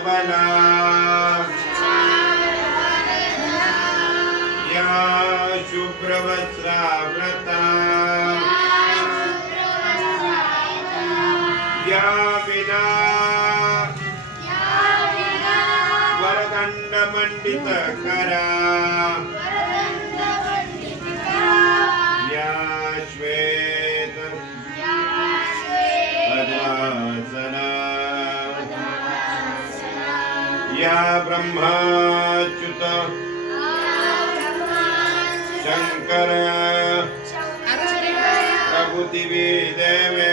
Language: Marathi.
सबला या शुभ्रवस्त्राव्रता या विना वरदंड मंडित करा या श्वेत पद्मासना या ब्रह्माच्युत शंकर प्रभृति देवे